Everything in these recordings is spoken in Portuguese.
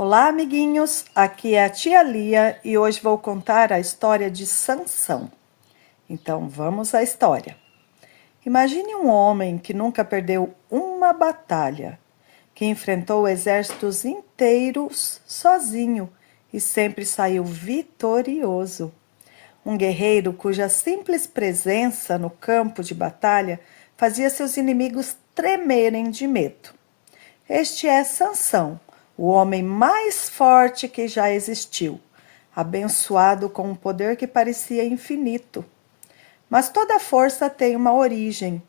Olá, amiguinhos! Aqui é a tia Lia e hoje vou contar a história de Sansão. Então, vamos à história. Imagine um homem que nunca perdeu uma batalha, que enfrentou exércitos inteiros sozinho e sempre saiu vitorioso. Um guerreiro cuja simples presença no campo de batalha fazia seus inimigos tremerem de medo. Este é Sansão, o homem mais forte que já existiu, abençoado com um poder que parecia infinito. Mas toda força tem uma origem,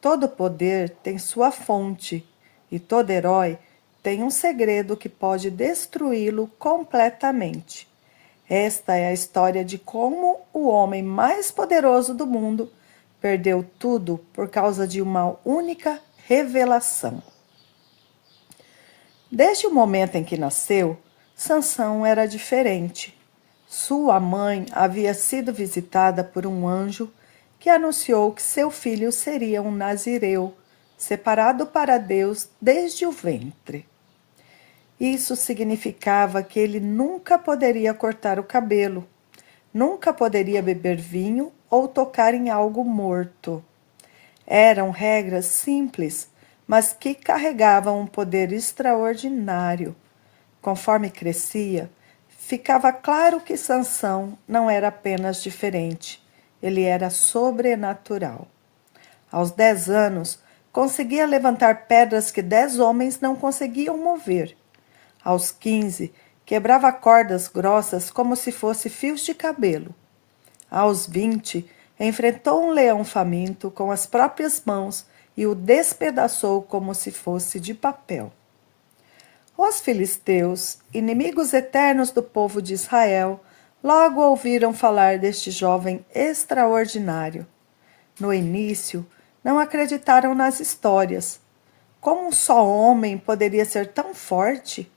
todo poder tem sua fonte, e todo herói tem um segredo que pode destruí-lo completamente. Esta é a história de como o homem mais poderoso do mundo perdeu tudo por causa de uma única revelação. Desde o momento em que nasceu, Sansão era diferente. Sua mãe havia sido visitada por um anjo que anunciou que seu filho seria um nazireu, separado para Deus desde o ventre. Isso significava que ele nunca poderia cortar o cabelo, nunca poderia beber vinho ou tocar em algo morto. Eram regras simples, mas que carregavam um poder extraordinário. Conforme crescia, ficava claro que Sansão não era apenas diferente, ele era sobrenatural. Aos 10 anos, conseguia levantar pedras que 10 homens não conseguiam mover. Aos 15, quebrava cordas grossas como se fossem fios de cabelo. Aos 20, enfrentou um leão faminto com as próprias mãos e o despedaçou como se fosse de papel. Os filisteus, inimigos eternos do povo de Israel, logo ouviram falar deste jovem extraordinário. No início, não acreditaram nas histórias. Como um só homem poderia ser tão forte?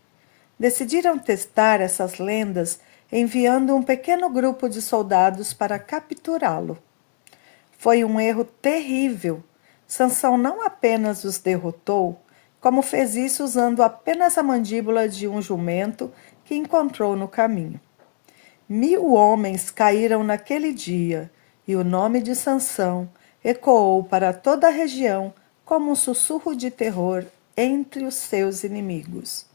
Decidiram testar essas lendas enviando um pequeno grupo de soldados para capturá-lo. Foi um erro terrível. Sansão não apenas os derrotou, como fez isso usando apenas a mandíbula de um jumento que encontrou no caminho. 1000 homens caíram naquele dia, e o nome de Sansão ecoou para toda a região como um sussurro de terror entre os seus inimigos.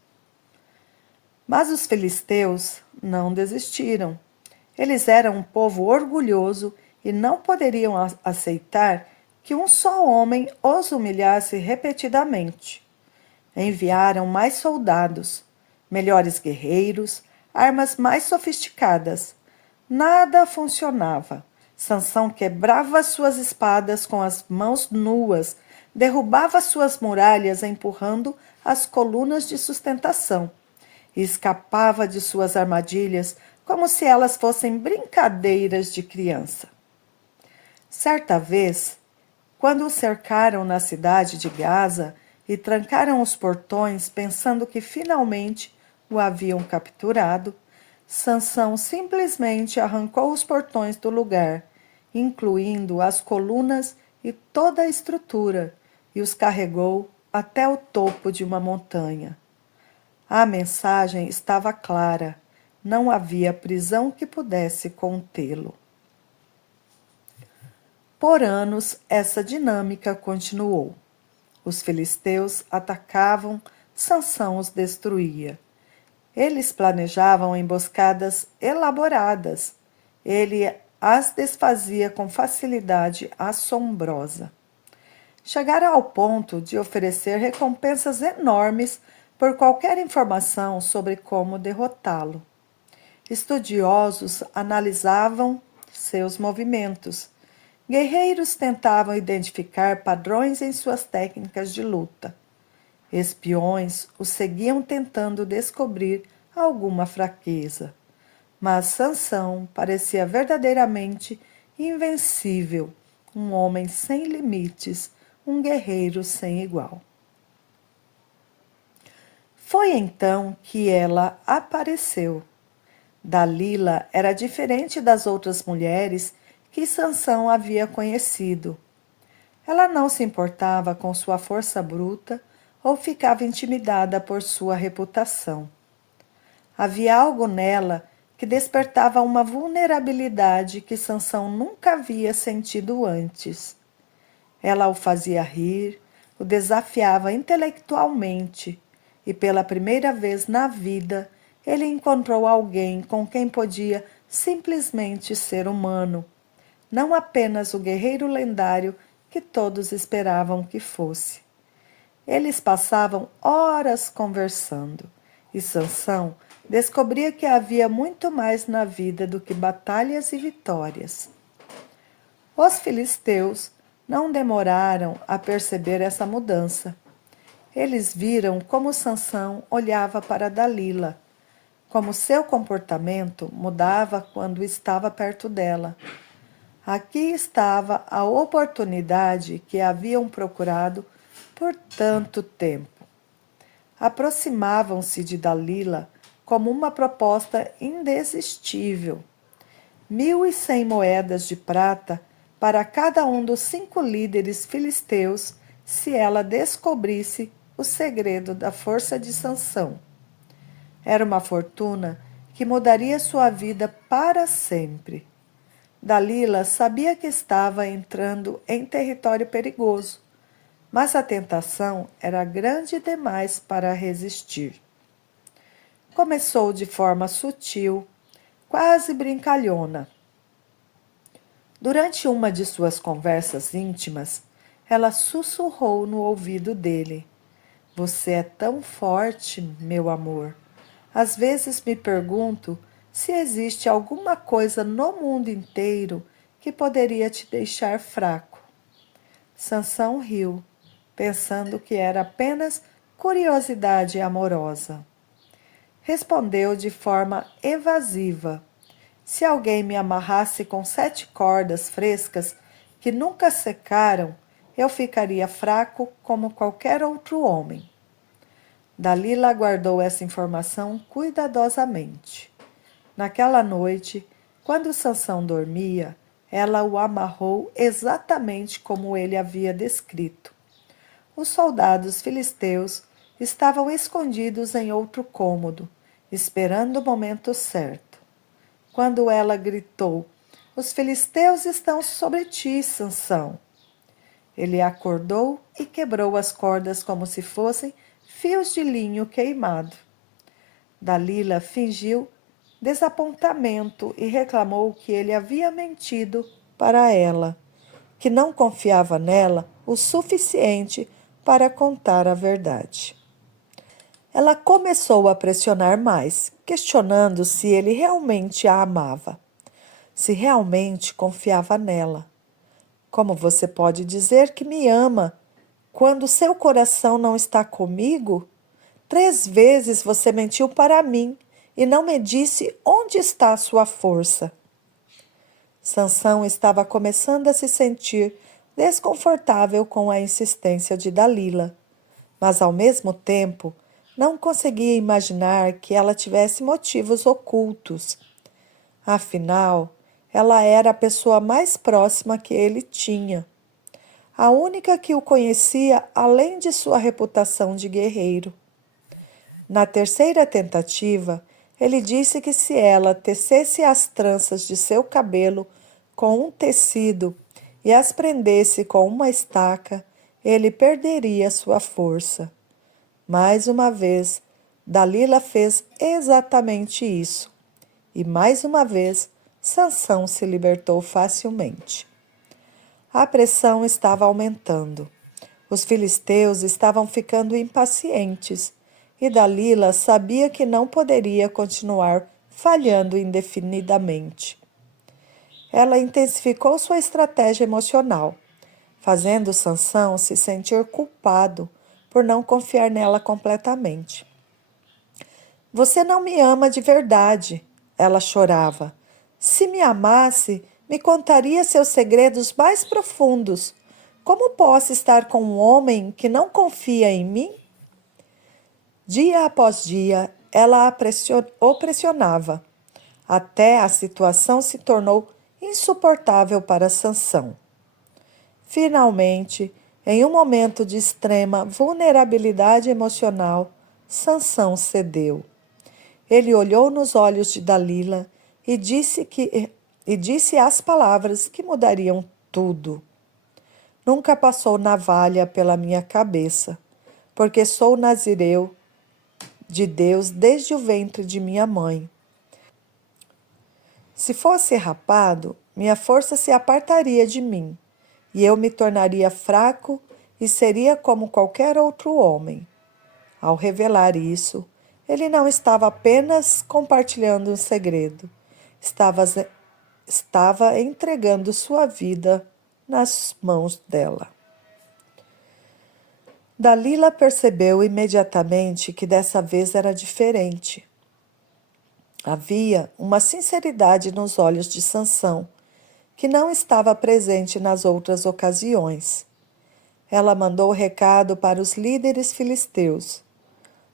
Mas os filisteus não desistiram. Eles eram um povo orgulhoso e não poderiam aceitar que um só homem os humilhasse repetidamente. Enviaram mais soldados, melhores guerreiros, armas mais sofisticadas. Nada funcionava. Sansão quebrava suas espadas com as mãos nuas, derrubava suas muralhas empurrando as colunas de sustentação e escapava de suas armadilhas como se elas fossem brincadeiras de criança. Certa vez, quando o cercaram na cidade de Gaza e trancaram os portões pensando que finalmente o haviam capturado, Sansão simplesmente arrancou os portões do lugar, incluindo as colunas e toda a estrutura, e os carregou até o topo de uma montanha. A mensagem estava clara. Não havia prisão que pudesse contê-lo. Por anos, essa dinâmica continuou. Os filisteus atacavam, Sansão os destruía. Eles planejavam emboscadas elaboradas. Ele as desfazia com facilidade assombrosa. Chegaram ao ponto de oferecer recompensas enormes por qualquer informação sobre como derrotá-lo. Estudiosos analisavam seus movimentos. Guerreiros tentavam identificar padrões em suas técnicas de luta. Espiões o seguiam tentando descobrir alguma fraqueza. Mas Sansão parecia verdadeiramente invencível, um homem sem limites, um guerreiro sem igual. Foi então que ela apareceu. Dalila era diferente das outras mulheres que Sansão havia conhecido. Ela não se importava com sua força bruta ou ficava intimidada por sua reputação. Havia algo nela que despertava uma vulnerabilidade que Sansão nunca havia sentido antes. Ela o fazia rir, o desafiava intelectualmente, e pela primeira vez na vida ele encontrou alguém com quem podia simplesmente ser humano, não apenas o guerreiro lendário que todos esperavam que fosse. Eles passavam horas conversando, e Sansão descobria que havia muito mais na vida do que batalhas e vitórias. Os filisteus não demoraram a perceber essa mudança. Eles viram como Sansão olhava para Dalila, como seu comportamento mudava quando estava perto dela. Aqui estava a oportunidade que haviam procurado por tanto tempo. Aproximavam-se de Dalila como uma proposta indesistível. 1.100 moedas de prata para cada um dos 5 líderes filisteus se ela descobrisse o segredo da força de Sansão. Era uma fortuna que mudaria sua vida para sempre. Dalila sabia que estava entrando em território perigoso, mas a tentação era grande demais para resistir. Começou de forma sutil, quase brincalhona. Durante uma de suas conversas íntimas, ela sussurrou no ouvido dele: "Você é tão forte, meu amor. Às vezes me pergunto se existe alguma coisa no mundo inteiro que poderia te deixar fraco." Sansão riu, pensando que era apenas curiosidade amorosa. Respondeu de forma evasiva: "Se alguém me amarrasse com 7 cordas frescas que nunca secaram, eu ficaria fraco como qualquer outro homem." Dalila guardou essa informação cuidadosamente. Naquela noite, quando Sansão dormia, ela o amarrou exatamente como ele havia descrito. Os soldados filisteus estavam escondidos em outro cômodo, esperando o momento certo. Quando ela gritou: "Os filisteus estão sobre ti, Sansão!" Ele acordou e quebrou as cordas como se fossem fios de linho queimado. Dalila fingiu desapontamento e reclamou que ele havia mentido para ela, que não confiava nela o suficiente para contar a verdade. Ela começou a pressionar mais, questionando se ele realmente a amava, se realmente confiava nela. "Como você pode dizer que me ama quando seu coração não está comigo? 3 vezes você mentiu para mim e não me disse onde está a sua força." Sansão estava começando a se sentir desconfortável com a insistência de Dalila, mas ao mesmo tempo não conseguia imaginar que ela tivesse motivos ocultos. Afinal, ela era a pessoa mais próxima que ele tinha, a única que o conhecia além de sua reputação de guerreiro. Na terceira tentativa, ele disse que se ela tecesse as tranças de seu cabelo com um tecido e as prendesse com uma estaca, ele perderia sua força. Mais uma vez, Dalila fez exatamente isso. E mais uma vez, Sansão se libertou facilmente. A pressão estava aumentando. Os filisteus estavam ficando impacientes e Dalila sabia que não poderia continuar falhando indefinidamente. Ela intensificou sua estratégia emocional, fazendo Sansão se sentir culpado por não confiar nela completamente. "Você não me ama de verdade", ela chorava. "Se me amasse, me contaria seus segredos mais profundos. Como posso estar com um homem que não confia em mim?" Dia após dia, ela o pressionava, até a situação se tornou insuportável para Sansão. Finalmente, em um momento de extrema vulnerabilidade emocional, Sansão cedeu. Ele olhou nos olhos de Dalila e disse as palavras que mudariam tudo. Nunca passou navalha pela minha cabeça, porque sou nazireu de Deus desde o ventre de minha mãe. Se fosse rapado, minha força se apartaria de mim, e eu me tornaria fraco e seria como qualquer outro homem. Ao revelar isso, ele não estava apenas compartilhando um segredo, estava entregando sua vida nas mãos dela. Dalila percebeu imediatamente que dessa vez era diferente. Havia uma sinceridade nos olhos de Sansão, que não estava presente nas outras ocasiões. Ela mandou recado para os líderes filisteus: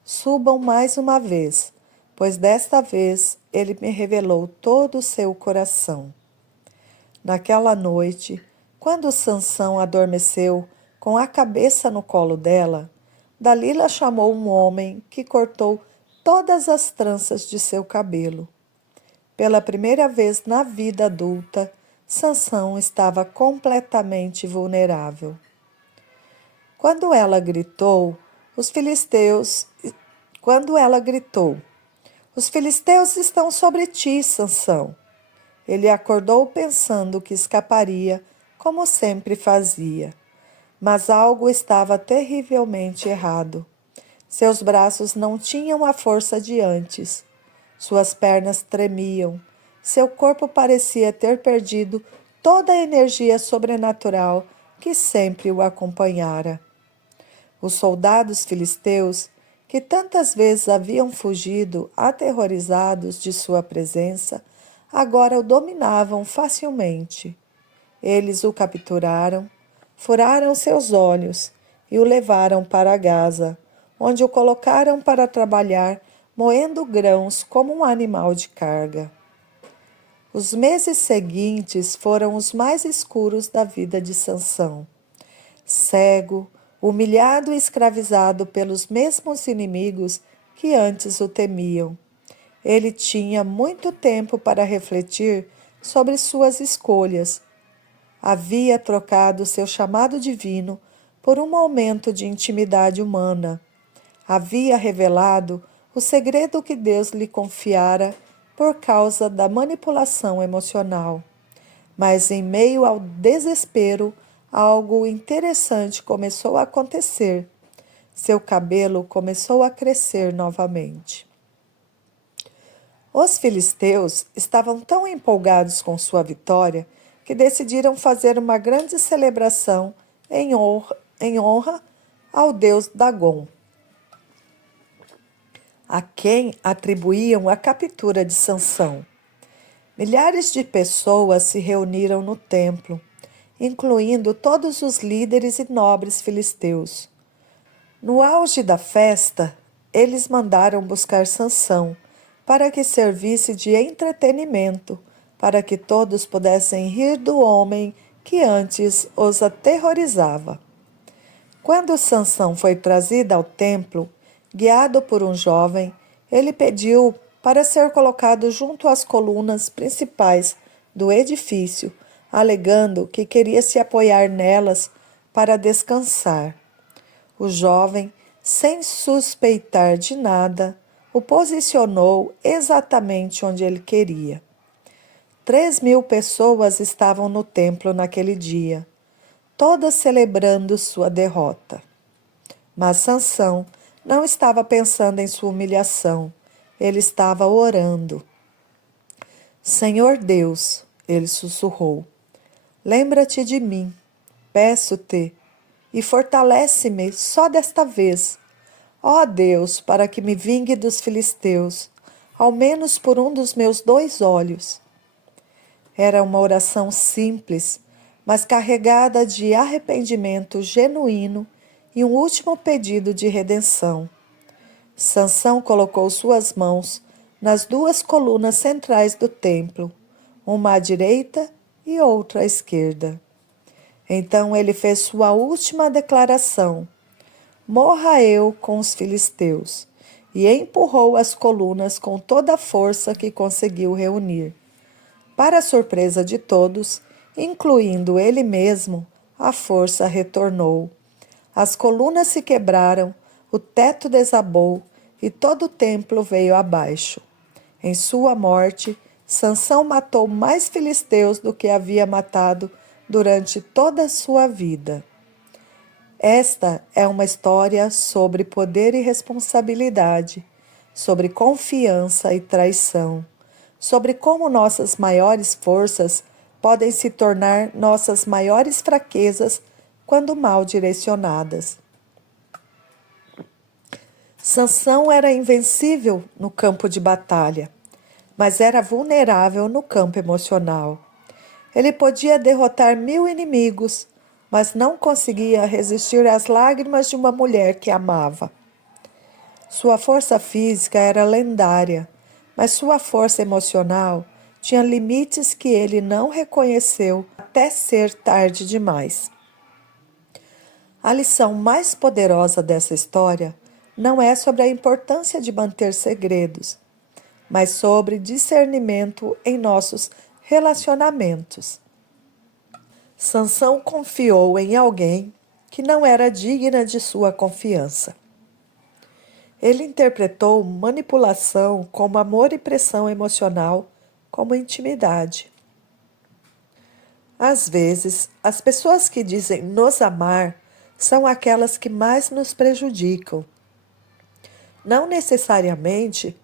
subam mais uma vez, pois desta vez ele me revelou todo o seu coração. Naquela noite, quando Sansão adormeceu com a cabeça no colo dela, Dalila chamou um homem que cortou todas as tranças de seu cabelo. Pela primeira vez na vida adulta, Sansão estava completamente vulnerável. Quando ela gritou, os filisteus estão sobre ti, Sansão. Ele acordou pensando que escaparia, como sempre fazia. Mas algo estava terrivelmente errado. Seus braços não tinham a força de antes. Suas pernas tremiam. Seu corpo parecia ter perdido toda a energia sobrenatural que sempre o acompanhara. Os soldados filisteus, que tantas vezes haviam fugido aterrorizados de sua presença, agora o dominavam facilmente. Eles o capturaram, furaram seus olhos e o levaram para Gaza, onde o colocaram para trabalhar moendo grãos como um animal de carga. Os meses seguintes foram os mais escuros da vida de Sansão. Cego, humilhado e escravizado pelos mesmos inimigos que antes o temiam. Ele tinha muito tempo para refletir sobre suas escolhas. Havia trocado seu chamado divino por um momento de intimidade humana. Havia revelado o segredo que Deus lhe confiara por causa da manipulação emocional. Mas em meio ao desespero, algo interessante começou a acontecer. Seu cabelo começou a crescer novamente. Os filisteus estavam tão empolgados com sua vitória que decidiram fazer uma grande celebração em honra ao deus Dagom, a quem atribuíam a captura de Sansão. Milhares de pessoas se reuniram no templo, incluindo todos os líderes e nobres filisteus. No auge da festa, eles mandaram buscar Sansão para que servisse de entretenimento, para que todos pudessem rir do homem que antes os aterrorizava. Quando Sansão foi trazido ao templo, guiado por um jovem, ele pediu para ser colocado junto às colunas principais do edifício, alegando que queria se apoiar nelas para descansar. O jovem, sem suspeitar de nada, o posicionou exatamente onde ele queria. 3.000 pessoas estavam no templo naquele dia, todas celebrando sua derrota. Mas Sansão não estava pensando em sua humilhação, ele estava orando. Senhor Deus, ele sussurrou, lembra-te de mim, peço-te, e fortalece-me só desta vez. Ó Deus, para que me vingue dos filisteus, ao menos por um dos meus 2 olhos. Era uma oração simples, mas carregada de arrependimento genuíno e um último pedido de redenção. Sansão colocou suas mãos nas 2 colunas centrais do templo, uma à direita e outra à esquerda. Então ele fez sua última declaração: morra eu com os filisteus. e empurrou as colunas com toda a força que conseguiu reunir. Para surpresa de todos, incluindo ele mesmo, a força retornou. As colunas se quebraram, o teto desabou e todo o templo veio abaixo. Em sua morte, Sansão matou mais filisteus do que havia matado durante toda a sua vida. Esta é uma história sobre poder e responsabilidade, sobre confiança e traição, sobre como nossas maiores forças podem se tornar nossas maiores fraquezas quando mal direcionadas. Sansão era invencível no campo de batalha, mas era vulnerável no campo emocional. Ele podia derrotar 1000 inimigos, mas não conseguia resistir às lágrimas de uma mulher que amava. Sua força física era lendária, mas sua força emocional tinha limites que ele não reconheceu até ser tarde demais. A lição mais poderosa dessa história não é sobre a importância de manter segredos, mas sobre discernimento em nossos relacionamentos. Sansão confiou em alguém que não era digna de sua confiança. Ele interpretou manipulação como amor e pressão emocional como intimidade. Às vezes, as pessoas que dizem nos amar são aquelas que mais nos prejudicam. Não necessariamente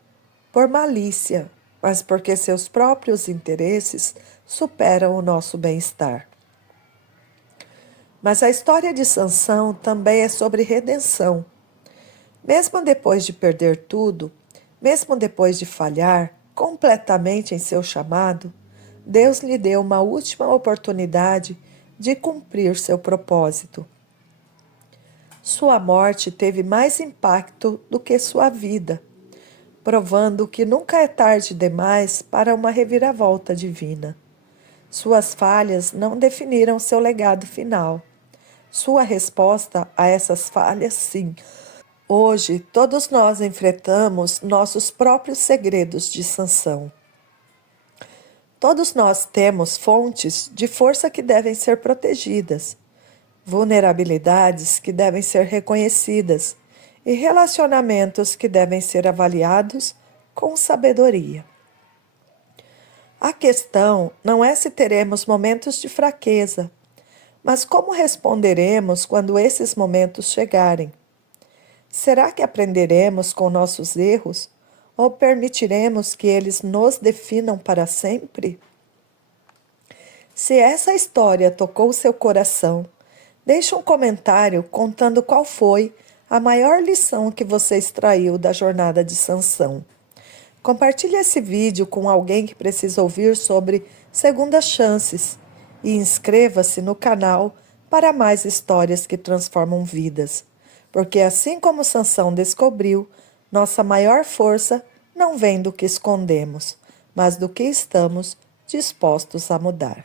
por malícia, mas porque seus próprios interesses superam o nosso bem-estar. Mas a história de Sansão também é sobre redenção. Mesmo depois de perder tudo, mesmo depois de falhar completamente em seu chamado, Deus lhe deu uma última oportunidade de cumprir seu propósito. Sua morte teve mais impacto do que sua vida, provando que nunca é tarde demais para uma reviravolta divina. Suas falhas não definiram seu legado final. Sua resposta a essas falhas, sim. Hoje, todos nós enfrentamos nossos próprios segredos de Sansão. Todos nós temos fontes de força que devem ser protegidas, vulnerabilidades que devem ser reconhecidas e relacionamentos que devem ser avaliados com sabedoria. A questão não é se teremos momentos de fraqueza, mas como responderemos quando esses momentos chegarem. Será que aprenderemos com nossos erros ou permitiremos que eles nos definam para sempre? Se essa história tocou seu coração, deixe um comentário contando qual foi a maior lição que você extraiu da jornada de Sansão. Compartilhe esse vídeo com alguém que precisa ouvir sobre segundas chances e inscreva-se no canal para mais histórias que transformam vidas. Porque assim como Sansão descobriu, nossa maior força não vem do que escondemos, mas do que estamos dispostos a mudar.